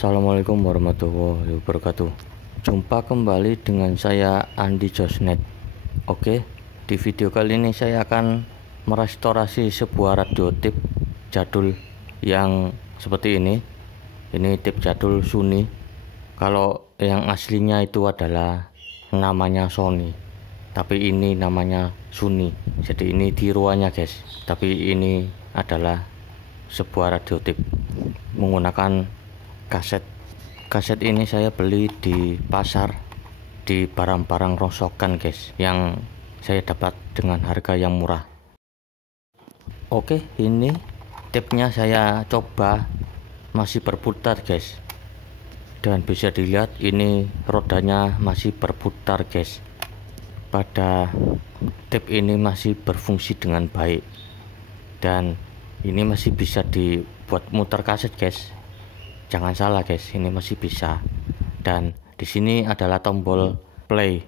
Assalamualaikum warahmatullahi wabarakatuh. Jumpa kembali dengan saya Andi Josnet. Oke, di video kali ini saya akan merestorasi sebuah radio tip jadul yang seperti ini. Ini tip jadul Sony. Kalau yang aslinya itu adalah namanya Sony, tapi ini namanya Sony. Jadi ini tiruannya guys. Tapi ini adalah sebuah radio tip menggunakan kaset ini saya beli di pasar, di barang-barang rongsokan guys, yang saya dapat dengan harga yang murah. Oke, ini tipnya saya coba masih berputar guys, dan bisa dilihat ini rodanya masih berputar guys. Pada tip ini masih berfungsi dengan baik, dan ini masih bisa dibuat muter kaset guys. Jangan salah guys, ini masih bisa. Dan di sini adalah tombol play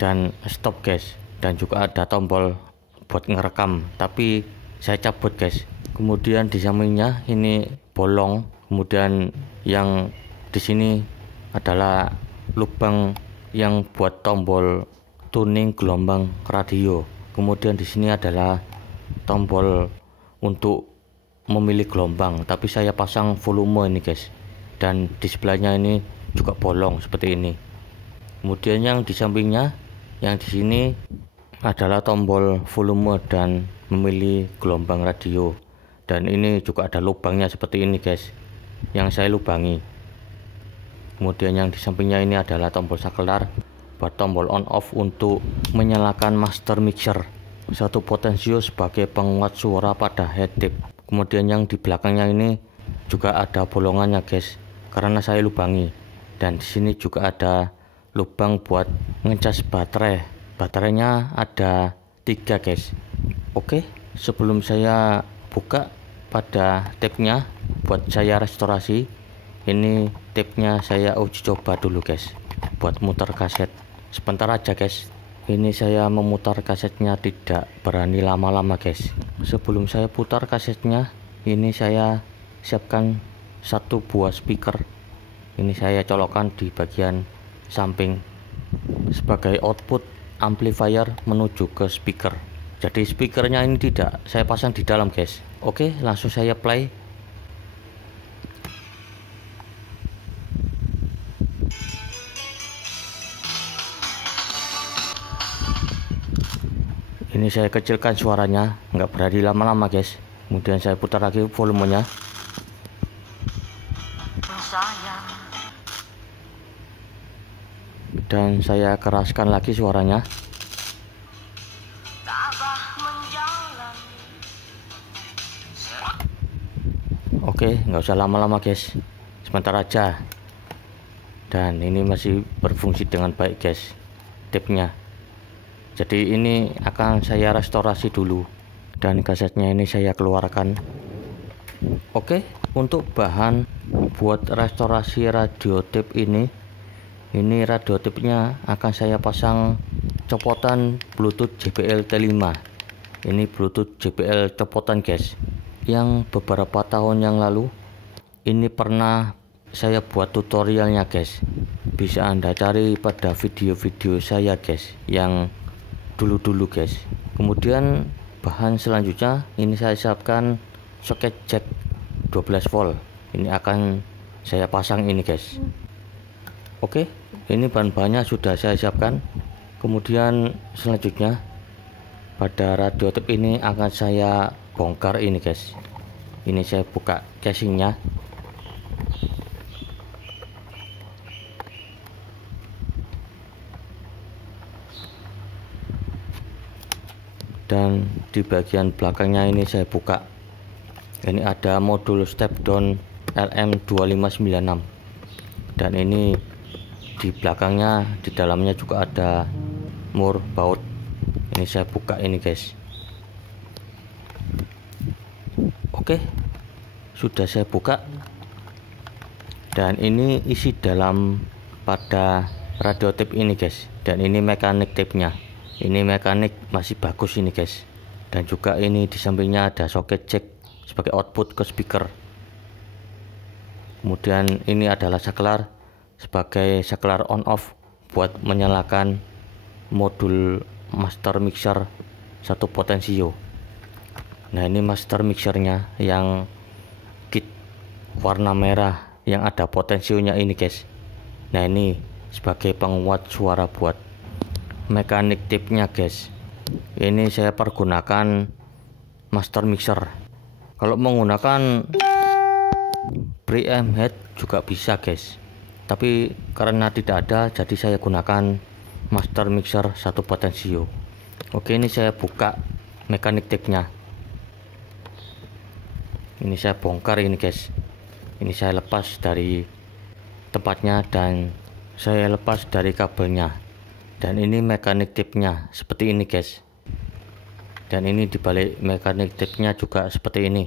dan stop guys, dan juga ada tombol buat ngerekam, tapi saya cabut guys. Kemudian di sampingnya ini bolong. Kemudian yang di sini adalah lubang yang buat tombol tuning gelombang radio. Kemudian di sini adalah tombol untuk memilih gelombang, tapi saya pasang volume ini guys. Dan di sebelahnya ini juga bolong seperti ini. Kemudian yang di sampingnya, yang di sini adalah tombol volume dan memilih gelombang radio. Dan ini juga ada lubangnya seperti ini guys, yang saya lubangi. Kemudian yang di sampingnya ini adalah tombol saklar buat tombol on off untuk menyalakan master mixer. Satu potensio sebagai penguat suara pada head tip. Kemudian yang di belakangnya ini juga ada bolongannya guys, karena saya lubangi. Dan di sini juga ada lubang buat ngecas baterai. Baterainya ada 3 guys. Oke, sebelum saya buka pada tipnya buat saya restorasi, ini tipnya saya uji coba dulu guys, buat muter kaset. Sebentar aja guys. Ini saya memutar kasetnya, tidak berani lama-lama guys. Sebelum saya putar kasetnya, ini saya siapkan satu buah speaker. Ini saya colokkan di bagian samping sebagai output amplifier menuju ke speaker. Jadi speakernya ini tidak saya pasang di dalam guys. Oke, langsung saya play. Ini saya kecilkan suaranya, nggak berani lama-lama guys. Kemudian saya putar lagi volumenya. Dan saya keraskan lagi suaranya. Oke, nggak usah lama-lama guys, sebentar aja. Dan ini masih berfungsi dengan baik guys tipnya. Jadi ini akan saya restorasi dulu, dan kasetnya ini saya keluarkan. Oke, untuk bahan buat restorasi radio tip ini radio tipnya akan saya pasang copotan Bluetooth JBL T5. Ini Bluetooth JBL copotan guys, yang beberapa tahun yang lalu ini pernah saya buat tutorialnya guys. Bisa Anda cari pada video-video saya guys yang dulu guys. Kemudian bahan selanjutnya ini saya siapkan soket jack 12 volt. Ini akan saya pasang ini guys. Oke, ini bahan-bahannya sudah saya siapkan. Kemudian selanjutnya pada radio tip ini akan saya bongkar ini guys. Ini saya buka casingnya. Dan di bagian belakangnya ini saya buka. Ini ada modul step down LM2596. Dan ini di belakangnya, di dalamnya juga ada mur baut. Ini saya buka ini guys. Oke, sudah saya buka. Dan ini isi dalam pada radio tip ini guys. Dan ini mekanik tipnya. Ini mekanik masih bagus ini guys. Dan juga ini di sampingnya ada soket jack sebagai output ke speaker. Kemudian ini adalah saklar sebagai saklar on off buat menyalakan modul master mixer 1 potensio. Nah, ini master mixernya yang kit warna merah yang ada potensionya ini guys. Nah, ini sebagai penguat suara buat mekanik tape-nya guys. Ini saya pergunakan master mixer. Kalau menggunakan preamp head juga bisa guys, tapi karena tidak ada jadi saya gunakan master mixer 1 potensio. Oke, ini saya buka mekanik tape-nya. Ini saya bongkar ini guys. Ini saya lepas dari tempatnya dan saya lepas dari kabelnya. Dan ini mekanik tape-nya seperti ini guys. Dan ini dibalik mekanik tape-nya juga seperti ini.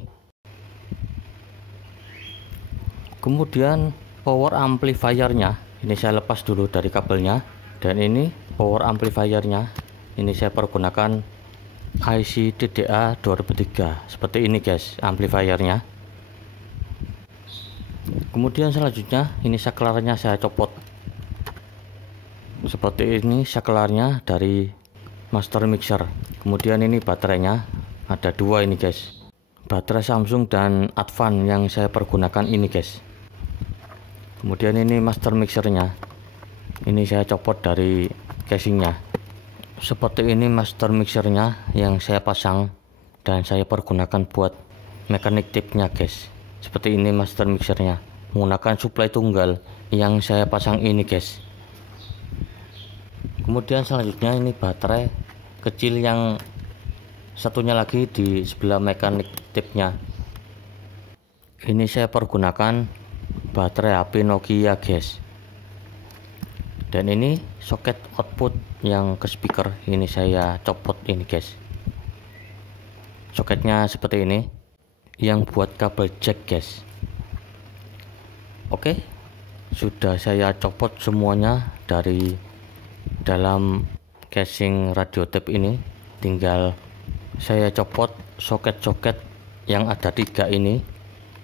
Kemudian power amplifiernya ini saya lepas dulu dari kabelnya. Dan ini power amplifiernya ini saya pergunakan IC DDA 2003 seperti ini guys amplifiernya. Kemudian selanjutnya ini saklarnya saya copot seperti ini, saklarnya dari master mixer. Kemudian ini baterainya ada 2 ini guys, baterai Samsung dan Advan yang saya pergunakan ini guys. Kemudian ini master mixernya, ini saya copot dari casingnya. Seperti ini master mixernya yang saya pasang dan saya pergunakan buat mekanik tape-nya guys. Seperti ini master mixernya menggunakan suplai tunggal yang saya pasang ini guys. Kemudian selanjutnya ini baterai kecil yang satunya lagi di sebelah mekanik tape-nya. Ini saya pergunakan baterai HP Nokia guys. Dan ini soket output yang ke speaker ini saya copot ini guys. Soketnya seperti ini yang buat kabel jack guys. Oke, sudah saya copot semuanya dari dalam casing radio tape ini. Tinggal saya copot soket-soket yang ada 3 ini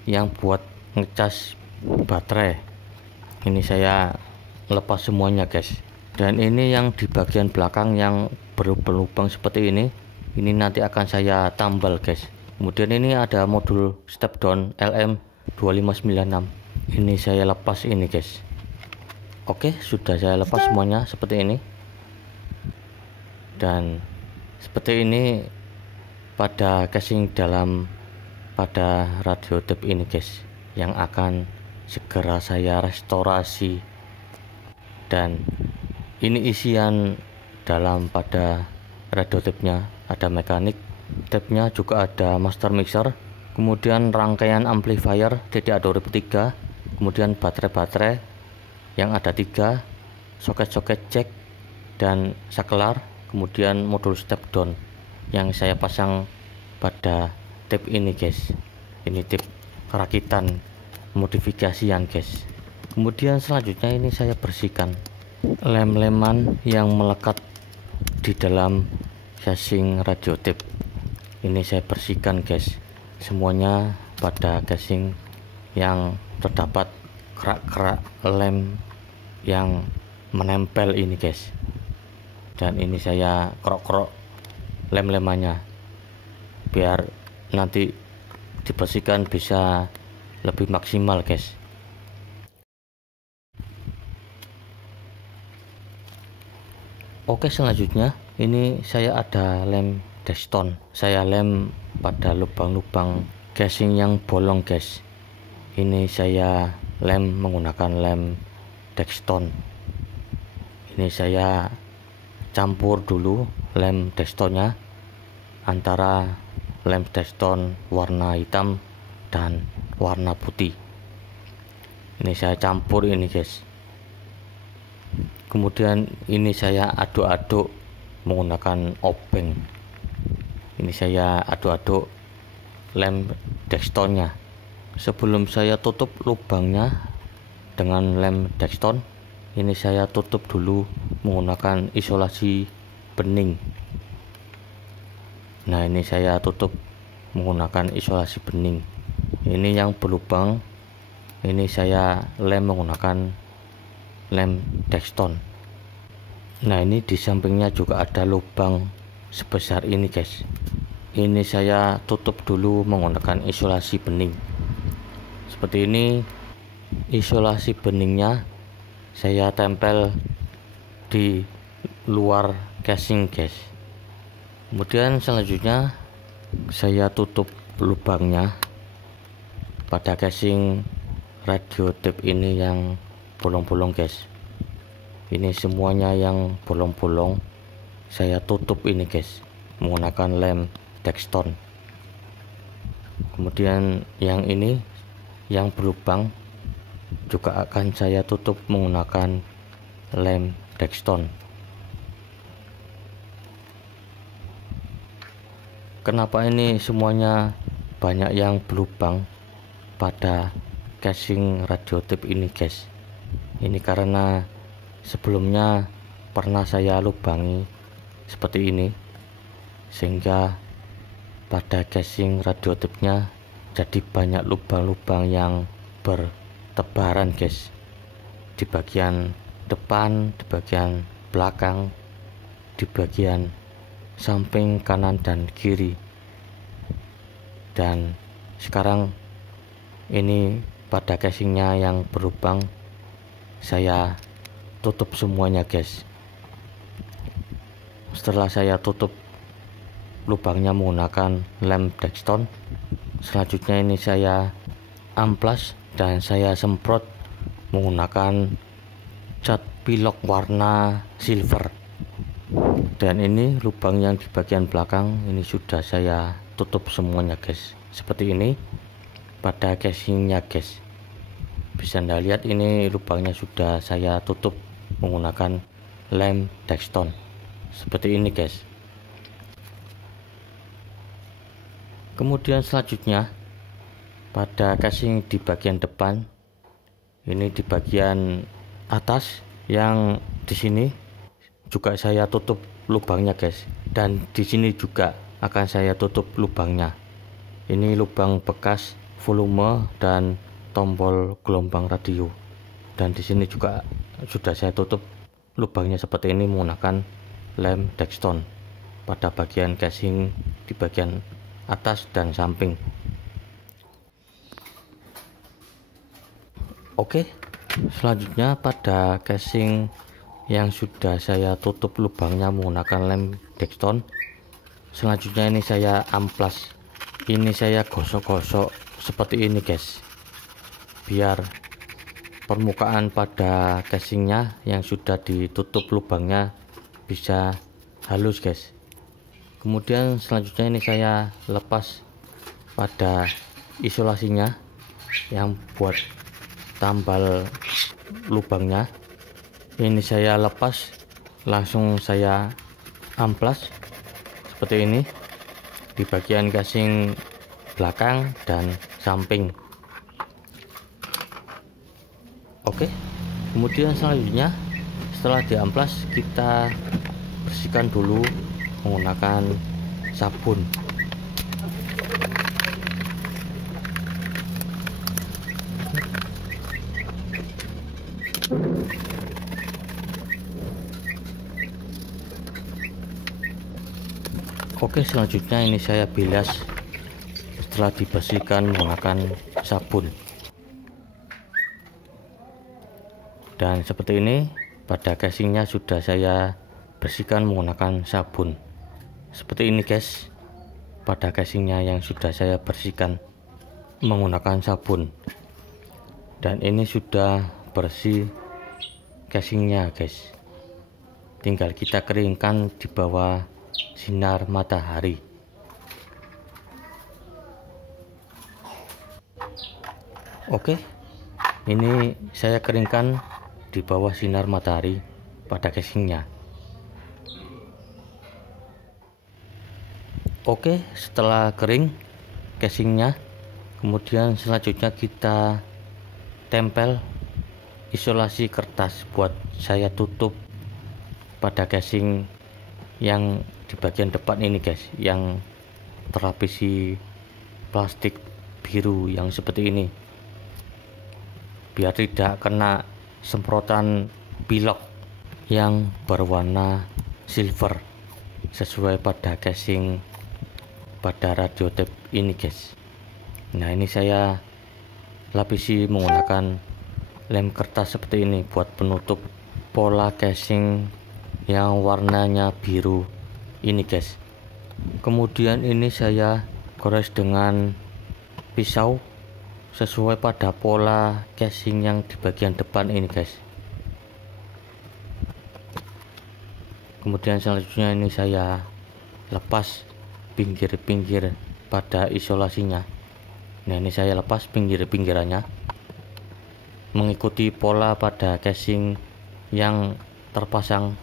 yang buat ngecas baterai. Ini saya lepas semuanya guys. Dan ini yang di bagian belakang yang berlubang seperti ini nanti akan saya tambal guys. Kemudian ini ada modul step down LM2596, ini saya lepas ini guys. Oke, sudah saya lepas semuanya seperti ini. Dan seperti ini pada casing dalam pada radio tape ini guys, yang akan segera saya restorasi. Dan ini isian dalam pada radio tape-nya, ada mekanik tape-nya, juga ada master mixer, kemudian rangkaian amplifier DDA 2003, kemudian baterai-baterai yang ada 3, soket-soket jack dan saklar, kemudian modul step down yang saya pasang pada tape ini guys. Ini tape rakitan modifikasian guys. Kemudian selanjutnya ini saya bersihkan lem-leman yang melekat di dalam casing radio tape. Ini saya bersihkan guys, semuanya pada casing yang terdapat kerak-kerak lem yang menempel ini guys. Dan ini saya kerok-kerok lem-lemannya biar nanti dibersihkan bisa lebih maksimal guys. Oke, selanjutnya ini saya ada lem Dexton, saya lem pada lubang-lubang casing yang bolong guys. Ini saya lem menggunakan lem Dexton. Ini saya campur dulu lem Dextonnya antara lem Dexton warna hitam dan warna putih. Ini saya campur ini guys. Kemudian ini saya aduk-aduk menggunakan obeng. Ini saya aduk-aduk lem Dextonnya. Sebelum saya tutup lubangnya dengan lem Dexton, ini saya tutup dulu menggunakan isolasi bening. Nah, ini saya tutup menggunakan isolasi bening. Ini yang berlubang Ini saya lem menggunakan lem Dexton. Nah, ini di sampingnya juga ada lubang sebesar ini guys. Ini saya tutup dulu menggunakan isolasi bening. Seperti ini isolasi beningnya saya tempel di luar casing guys. Kemudian selanjutnya saya tutup lubangnya pada casing radio tape ini yang bolong-bolong guys. Ini semuanya yang bolong-bolong saya tutup ini guys menggunakan lem Dexton. Kemudian yang ini yang berlubang juga akan saya tutup menggunakan lem Dexton. Kenapa ini semuanya banyak yang berlubang pada casing radio tape ini guys? Ini karena sebelumnya pernah saya lubangi seperti ini, sehingga pada casing radio tape-nya jadi banyak lubang-lubang yang bertebaran guys, di bagian depan, di bagian belakang, di bagian samping kanan dan kiri. Dan sekarang ini pada casingnya yang berlubang saya tutup semuanya guys. Setelah saya tutup lubangnya menggunakan lem Dexton, selanjutnya ini saya amplas dan saya semprot menggunakan cat pilok warna silver. Dan ini lubang yang di bagian belakang ini sudah saya tutup semuanya guys, seperti ini pada casingnya guys. Bisa Anda lihat ini lubangnya sudah saya tutup menggunakan lem Dexton seperti ini guys. Kemudian selanjutnya pada casing di bagian depan, ini di bagian atas yang di sini juga saya tutup lubangnya guys, dan di sini juga akan saya tutup lubangnya. Ini lubang bekas volume dan tombol gelombang radio, dan di sini juga sudah saya tutup lubangnya seperti ini menggunakan lem Dexton pada bagian casing di bagian atas dan samping. Oke, selanjutnya pada casing yang sudah saya tutup lubangnya menggunakan lem Dexton, selanjutnya ini saya amplas. Ini saya gosok-gosok seperti ini guys, biar permukaan pada casingnya yang sudah ditutup lubangnya bisa halus guys. Kemudian selanjutnya ini saya lepas pada isolasinya yang buat tambal lubangnya. Ini saya lepas, langsung saya amplas seperti ini di bagian casing belakang dan samping. Oke, kemudian selanjutnya setelah diamplas kita bersihkan dulu menggunakan sabun. Oke, selanjutnya ini saya bilas setelah dibersihkan menggunakan sabun. Dan seperti ini pada casingnya sudah saya bersihkan menggunakan sabun. Seperti ini guys, pada casingnya yang sudah saya bersihkan menggunakan sabun. Dan ini sudah bersih casingnya guys, tinggal kita keringkan di bawah sinar matahari. Oke, ini saya keringkan di bawah sinar matahari pada casingnya. Oke, setelah kering casingnya, kemudian selanjutnya kita tempel isolasi kertas buat saya tutup pada casing yang di bagian depan ini guys, yang terlapisi plastik biru yang seperti ini. biar tidak kena semprotan pilok yang berwarna silver sesuai pada casing pada radio tape ini guys. Nah, ini saya lapisi menggunakan lem kertas seperti ini buat penutup pola casing yang warnanya biru ini guys. Kemudian ini saya gores dengan pisau sesuai pada pola casing yang di bagian depan ini guys. Kemudian selanjutnya ini saya lepas pinggir-pinggir pada isolasinya. Nah, ini saya lepas pinggir-pinggirannya mengikuti pola pada casing yang terpasang.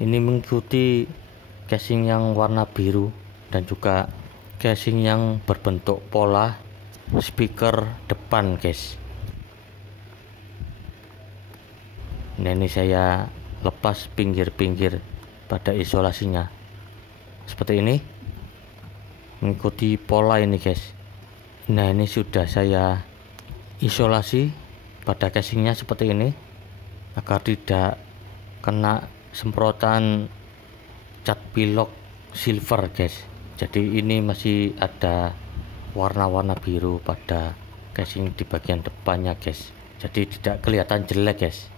Ini mengikuti casing yang warna biru dan juga casing yang berbentuk pola speaker depan guys. Nah, ini saya lepas pinggir-pinggir pada isolasinya seperti ini mengikuti pola ini guys. Nah, ini sudah saya isolasi pada casingnya seperti ini agar tidak kena semprotan cat pilok silver guys. Jadi ini masih ada warna-warna biru pada casing di bagian depannya guys, jadi tidak kelihatan jelek guys.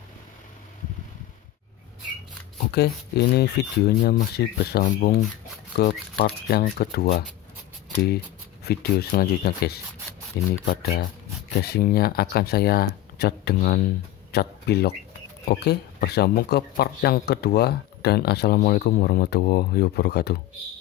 Oke, ini videonya masih bersambung ke part yang kedua di video selanjutnya guys. Ini pada casingnya akan saya cat dengan cat pilok. Oke, bersambung ke part yang kedua dan assalamualaikum warahmatullahi wabarakatuh.